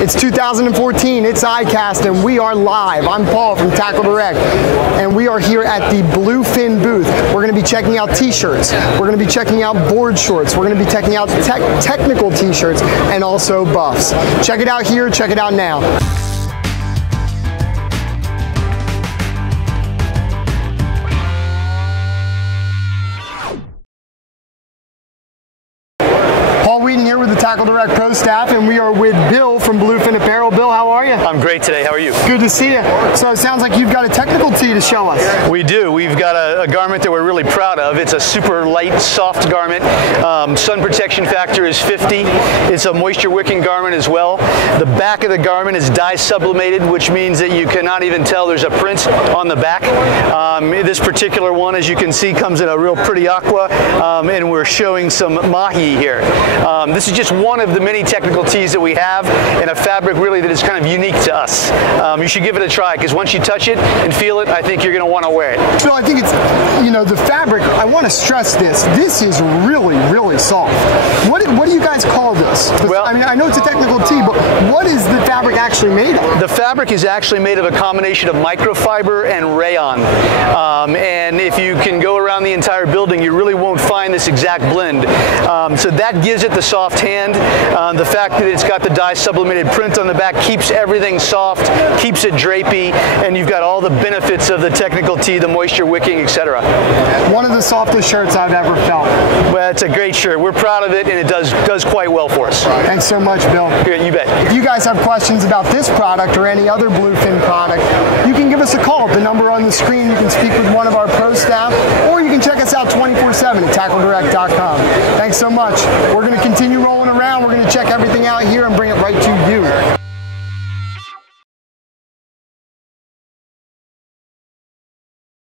It's 2014, it's ICAST, and we are live. I'm Paul from Tackle Direct, and we are here at the Bluefin booth. We're going to be checking out t-shirts, we're going to be checking out board shorts, we're going to be checking out technical t-shirts, and also buffs. Check it out here, check it out now. Paul Wheaton here with the Tackle Direct Pro staff, and we are with Bill from Bluefin Apparel. Bill, how are you? I'm great today. How are you? Good to see you. So it sounds like you've got a technical tee to show us. We do. We've got a garment that we're really proud of. It's a super light, soft garment. Sun protection factor is 50. It's a moisture wicking garment as well. The back of the garment is dye sublimated, which means that you cannot even tell there's a print on the back. This particular one, as you can see, comes in a real pretty aqua, and we're showing some mahi here. This is just one of the many technical tees that we have in a fabric really that is kind of unique to us. You should give it a try, because once you touch it and feel it, I think you're going to want to wear it. So I think it's, you know, the fabric, I want to stress this. This is really, really soft. What do you guys call this? Well, I mean, I know it's a technical tee, but what is the fabric actually made of? The fabric is actually made of a combination of microfiber and rayon. And if you can go around the entire building, you really won't find this exact blend. So that gives it the soft hand. The fact that it's got the dye sublimated print on the back keeps everything soft, keeps it drapey, and you've got all the benefits of the technical tee, the moisture wicking, etc. One of the softest shirts I've ever felt. Well, it's a great shirt. We're proud of it, and it does quite well for us. Thanks so much, Bill. You bet. If you guys have questions about this product or any other Bluefin product, you can give us a call at the number on the screen. You can speak with one of our pro staff, or you can check us out 24/7 at tackledirect.com. Thanks so much. We're going to continue rolling around. We're going to check everything out here and bring it right to you.